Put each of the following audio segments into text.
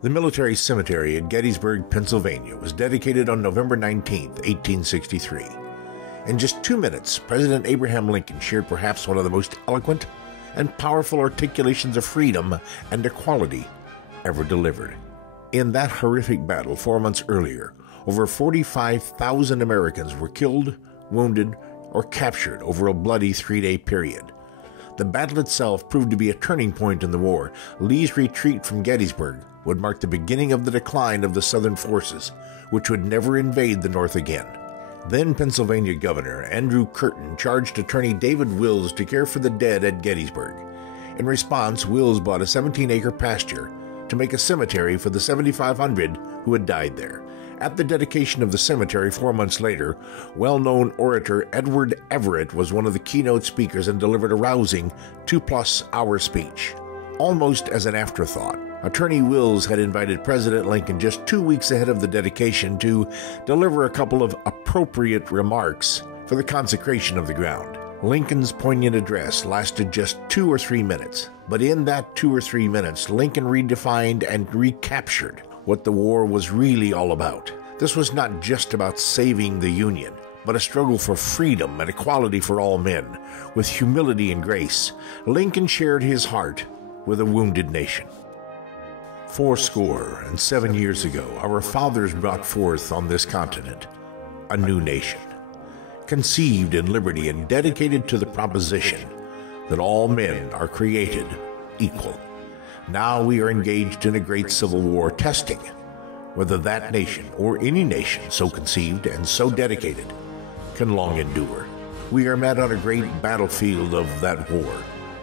The military cemetery at Gettysburg, Pennsylvania was dedicated on November 19, 1863. In just 2 minutes, President Abraham Lincoln shared perhaps one of the most eloquent and powerful articulations of freedom and equality ever delivered. In that horrific battle 4 months earlier, over 45,000 Americans were killed, wounded, or captured over a bloody 3-day period. The battle itself proved to be a turning point in the war. Lee's retreat from Gettysburg would mark the beginning of the decline of the Southern forces, which would never invade the North again. Then Pennsylvania Governor Andrew Curtin charged attorney David Wills to care for the dead at Gettysburg. In response, Wills bought a 17-acre pasture to make a cemetery for the 7,500 who had died there. At the dedication of the cemetery 4 months later, well-known orator Edward Everett was one of the keynote speakers and delivered a rousing 2-plus-hour speech. Almost as an afterthought, Attorney Wills had invited President Lincoln just 2 weeks ahead of the dedication to deliver a couple of appropriate remarks for the consecration of the ground. Lincoln's poignant address lasted just 2 or 3 minutes, but in that 2 or 3 minutes, Lincoln redefined and recaptured what the war was really all about. This was not just about saving the Union, but a struggle for freedom and equality for all men. With humility and grace, Lincoln shared his heart with a wounded nation. 77 years ago, our fathers brought forth on this continent a new nation, conceived in liberty and dedicated to the proposition that all men are created equal. Now we are engaged in a great civil war, testing whether that nation or any nation so conceived and so dedicated can long endure. We are met on a great battlefield of that war.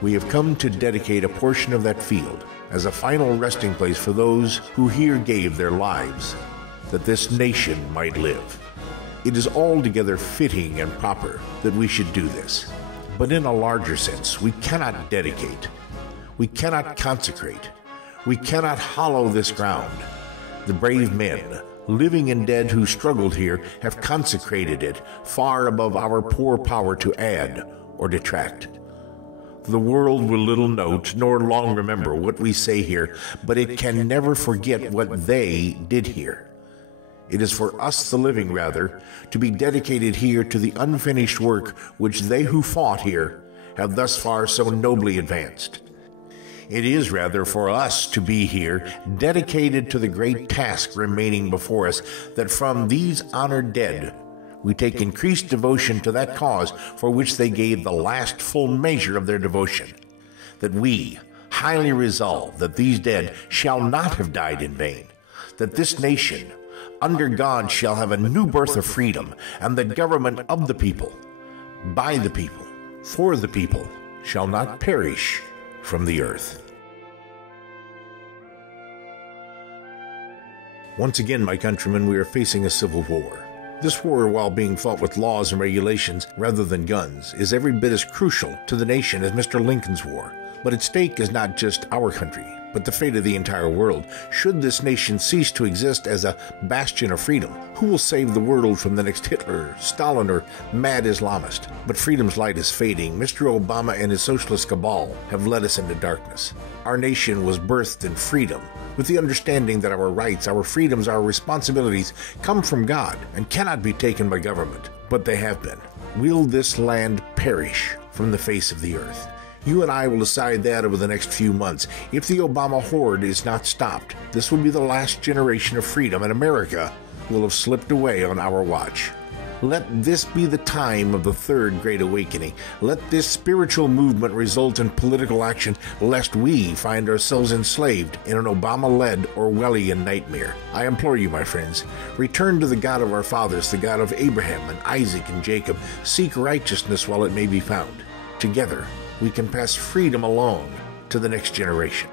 We have come to dedicate a portion of that field as a final resting place for those who here gave their lives that this nation might live. It is altogether fitting and proper that we should do this. But in a larger sense, we cannot dedicate, we cannot consecrate, we cannot hallow this ground. The brave men, living and dead, who struggled here have consecrated it far above our poor power to add or detract. The world will little note nor long remember what we say here, but it can never forget what they did here. It is for us, the living, rather, to be dedicated here to the unfinished work which they who fought here have thus far so nobly advanced. It is rather for us to be here, dedicated to the great task remaining before us, that from these honored dead we take increased devotion to that cause for which they gave the last full measure of their devotion, that we highly resolve that these dead shall not have died in vain, that this nation under God shall have a new birth of freedom, and the government of the people, by the people, for the people, shall not perish from the earth. Once again, my countrymen, we are facing a civil war. This war, while being fought with laws and regulations rather than guns, is every bit as crucial to the nation as Mr. Lincoln's war. But at stake is not just our country, but the fate of the entire world. Should this nation cease to exist as a bastion of freedom, who will save the world from the next Hitler, Stalin, or mad Islamist? But freedom's light is fading. Mr. Obama and his socialist cabal have led us into darkness. Our nation was birthed in freedom, with the understanding that our rights, our freedoms, our responsibilities come from God and cannot be taken by government. But they have been. Will this land perish from the face of the earth? You and I will decide that over the next few months. If the Obama horde is not stopped, this will be the last generation of freedom, and America will have slipped away on our watch. Let this be the time of the third great awakening. Let this spiritual movement result in political action, lest we find ourselves enslaved in an Obama-led Orwellian nightmare. I implore you, my friends, return to the God of our fathers, the God of Abraham and Isaac and Jacob. Seek righteousness while it may be found. Together, we can pass freedom along to the next generation.